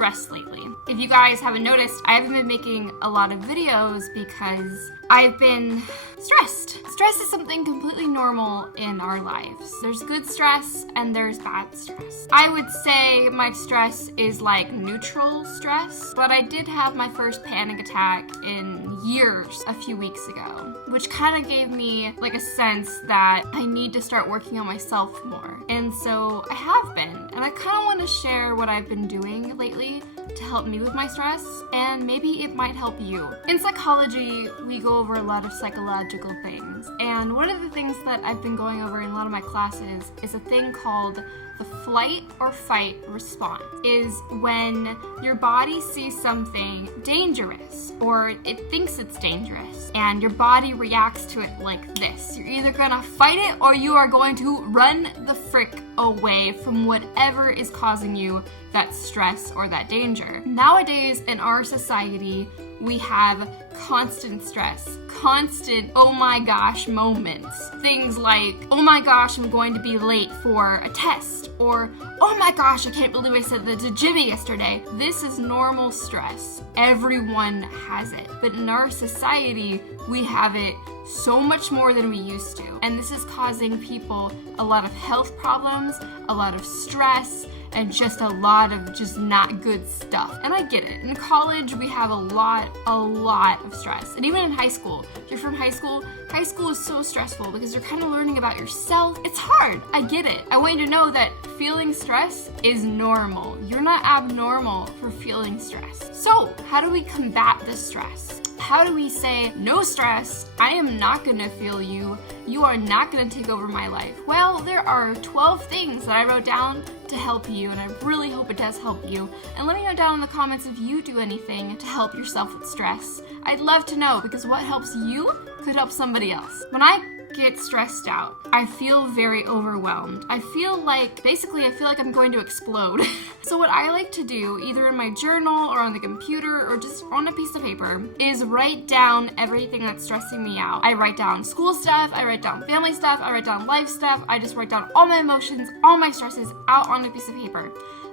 stressed lately. If you guys haven't noticed, I haven't been making a lot of videos because I've been stressed. Stress is something completely normal in our lives. There's good stress and there's bad stress. I would say my stress is like neutral stress, but I did have my first panic attack in years a few weeks ago, which kind of gave me like a sense that I need to start working on myself more. And so I have been, and I kind of want to share what I've been doing lately to help me with my stress, and maybe it might help you. In psychology, we go over a lot of psychological things, and one of the things that I've been going over in a lot of my classes is a thing called the flight or fight response. Is when your body sees something dangerous or it thinks it's dangerous and your body reacts to it like this. You're either gonna fight it or you are going to run the frick away from whatever is causing you that stress or that danger. Nowadays in our society, we have constant stress, constant oh my gosh moments. Things like, oh my gosh, I'm going to be late for a test, or oh my gosh, I can't believe I said that to Jimmy yesterday. This is normal stress. Everyone has it. But in our society, we have it so much more than we used to. And this is causing people a lot of health problems, a lot of stress, and just a lot of just not good stuff. And I get it. In college, we have a lot of stress. And even in high school, if you're from high school is so stressful because you're kind of learning about yourself. It's hard. I get it. I want you to know that feeling stress is normal. You're not abnormal for feeling stress. So, how do we combat this stress? How do we say, no stress, I am not gonna feel you, you are not gonna take over my life? Well, there are 12 things that I wrote down to help you, and I really hope it does help you. And let me know down in the comments if you do anything to help yourself with stress. I'd love to know, because what helps you could help somebody else. When I get stressed out, I feel very overwhelmed. I feel like I'm going to explode. So what I like to do, either in my journal or on the computer or just on a piece of paper, is write down everything that's stressing me out. I write down school stuff, I write down family stuff, I write down life stuff, I just write down all my emotions, all my stresses out on a piece of paper.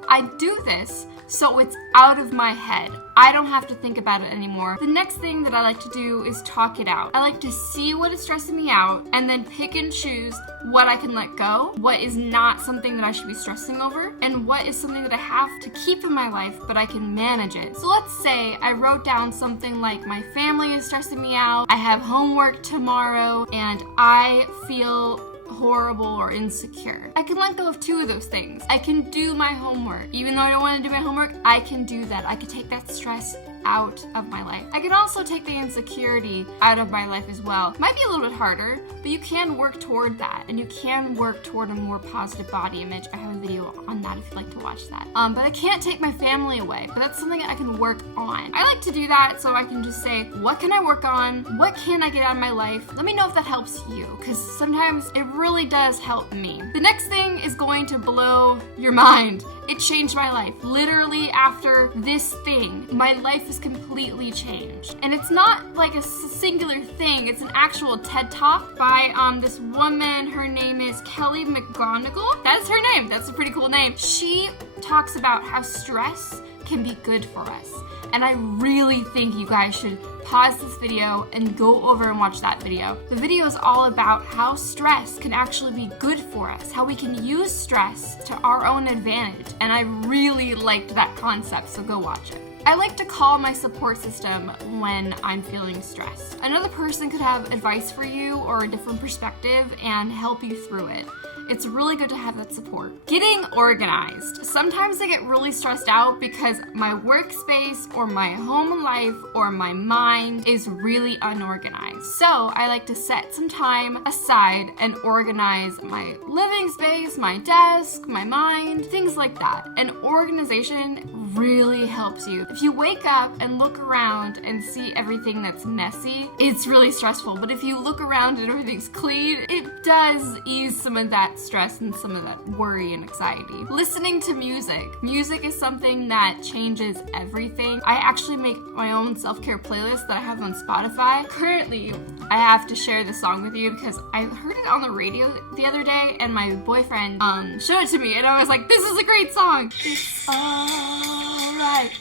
I do this so it's out of my head. I don't have to think about it anymore. The next thing that I like to do is talk it out. I like to see what is stressing me out and then pick and choose what I can let go, what is not something that I should be stressing over, and what is something that I have to keep in my life but I can manage it. So let's say I wrote down something like my family is stressing me out, I have homework tomorrow, and I feel horrible or insecure. I can let go of 2 of those things. I can do my homework. Even though I don't want to do my homework, I can do that. I can take that stress out of my life. I can also take the insecurity out of my life as well. Might be a little bit harder, but you can work toward that, and you can work toward a more positive body image. I have a video on that if you'd like to watch that. But I can't take my family away, but that's something that I can work on. I like to do that so I can just say, what can I work on? What can I get out of my life? Let me know if that helps you, because sometimes it really does help me. The next thing is going to blow your mind. It changed my life. Literally after this thing, my life is completely changed. And it's not like a singular thing. It's an actual TED Talk by this woman. Her name is Kelly McGonigal. That's her name. That's a pretty cool name. She talks about how stress can be good for us. And I really think you guys should pause this video and go over and watch that video. The video is all about how stress can actually be good for us, how we can use stress to our own advantage. And I really liked that concept, so go watch it. I like to call my support system when I'm feeling stressed. Another person could have advice for you or a different perspective and help you through it. It's really good to have that support. Getting organized. Sometimes I get really stressed out because my workspace or my home life or my mind is really unorganized. So I like to set some time aside and organize my living space, my desk, my mind, things like that. And organization really helps you. If you wake up and look around and see everything that's messy, it's really stressful. But if you look around and everything's clean, it does ease some of that stress and some of that worry and anxiety. Listening to music. Music is something that changes everything. I actually make my own self-care playlist that I have on Spotify. Currently, I have to share this song with you because I heard it on the radio the other day and my boyfriend showed it to me and I was like, this is a great song. It's all alright.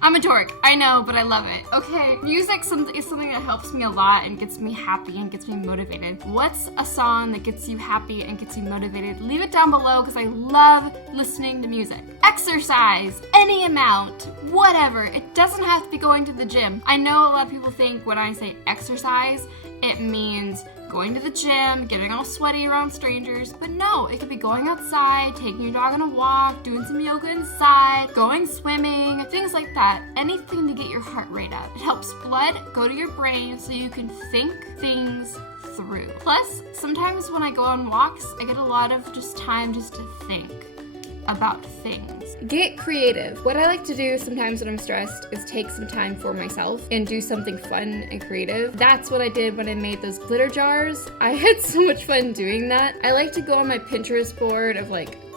I'm a dork, I know, but I love it. Okay, music is something that helps me a lot and gets me happy and gets me motivated. What's a song that gets you happy and gets you motivated? Leave it down below because I love listening to music. Exercise, any amount, whatever. It doesn't have to be going to the gym. I know a lot of people think when I say exercise, it means going to the gym, getting all sweaty around strangers, but no, it could be going outside, taking your dog on a walk, doing some yoga inside, going swimming, things like that. Anything to get your heart rate up. It helps blood go to your brain so you can think things through. Plus, sometimes when I go on walks, I get a lot of time just to think about things. Get creative. What I like to do sometimes when I'm stressed is take some time for myself and do something fun and creative. That's what I did when I made those glitter jars. I had so much fun doing that. I like to go on my Pinterest board of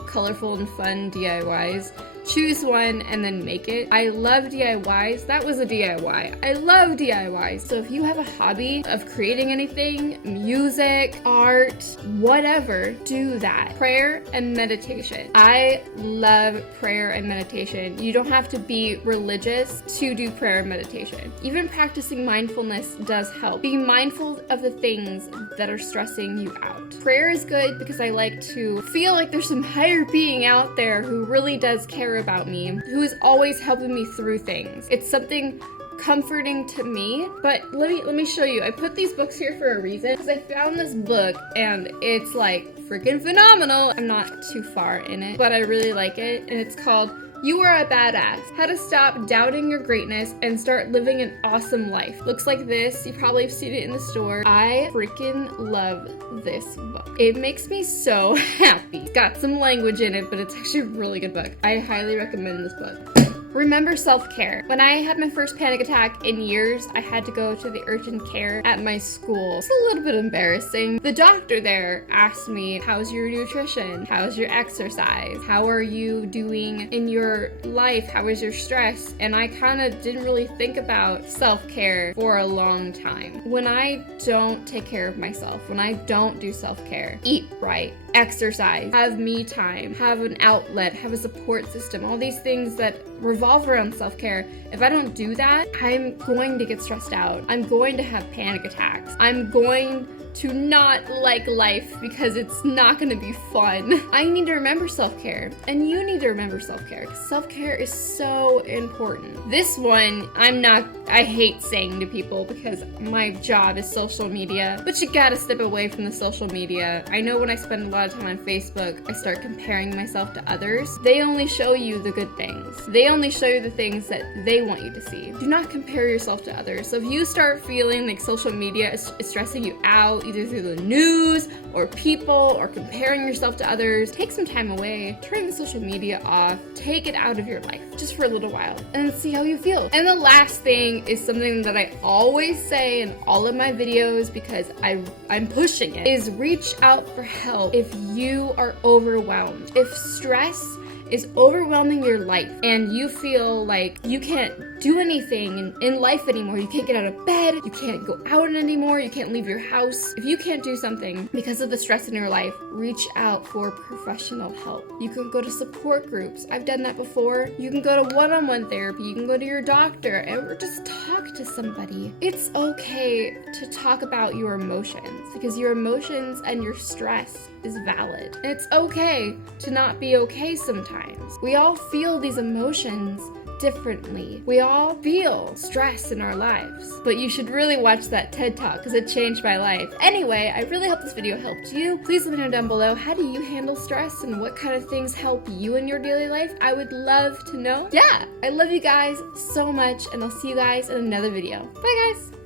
colorful and fun DIYs. Choose one and then make it. I love DIYs. That was a DIY. I love DIYs. So if you have a hobby of creating anything, music, art, whatever, do that. Prayer and meditation. I love prayer and meditation. You don't have to be religious to do prayer and meditation. Even practicing mindfulness does help. Be mindful of the things that are stressing you out. Prayer is good because I like to feel like there's some higher being out there who really does care about me, who is always helping me through things. It's something comforting to me, but let me show you. I put these books here for a reason because I found this book and it's freaking phenomenal. I'm not too far in it, but I really like it, and it's called You Are a Badass: How to Stop Doubting Your Greatness and Start Living an Awesome Life. Looks like this. You probably have seen it in the store. I freaking love this book. It makes me so happy. It's got some language in it, but it's actually a really good book. I highly recommend this book. Remember self-care. When I had my first panic attack in years, I had to go to the urgent care at my school. It's a little bit embarrassing. The doctor there asked me, how's your nutrition? How's your exercise? How are you doing in your life? How is your stress? And I kind of didn't really think about self-care for a long time. When I don't take care of myself, when I don't do self-care, eat right, exercise, have me time, have an outlet, have a support system, all these things that revolve around self-care. If I don't do that, I'm going to get stressed out. I'm going to have panic attacks. I'm going to not like life because it's not going to be fun. I need to remember self-care, and you need to remember self-care, because self-care is so important. This one, I hate saying to people because my job is social media, but you gotta step away from the social media. I know when I spend a lot of time on Facebook, I start comparing myself to others. They only show you the good things. They only show you the things that they want you to see. Do not compare yourself to others. So if you start feeling like social media is stressing you out, either through the news or people or comparing yourself to others, take some time away, turn the social media off, take it out of your life just for a little while and see how you feel. And the last thing is something that I always say in all of my videos because I'm pushing it, is reach out for help if you are overwhelmed. If stress is overwhelming your life and you feel like you can't do anything in life anymore, you can't get out of bed, you can't go out anymore, you can't leave your house. If you can't do something because of the stress in your life, reach out for professional help. You can go to support groups. I've done that before. You can go to one-on-one therapy. You can go to your doctor and just talk to somebody. It's okay to talk about your emotions because your emotions and your stress is valid. And it's okay to not be okay sometimes. We all feel these emotions differently. We all feel stress in our lives, but you should really watch that TED Talk because it changed my life. Anyway, I really hope this video helped you. Please let me know down below, how do you handle stress and what kind of things help you in your daily life? I would love to know. Yeah, I love you guys so much, and I'll see you guys in another video. Bye guys!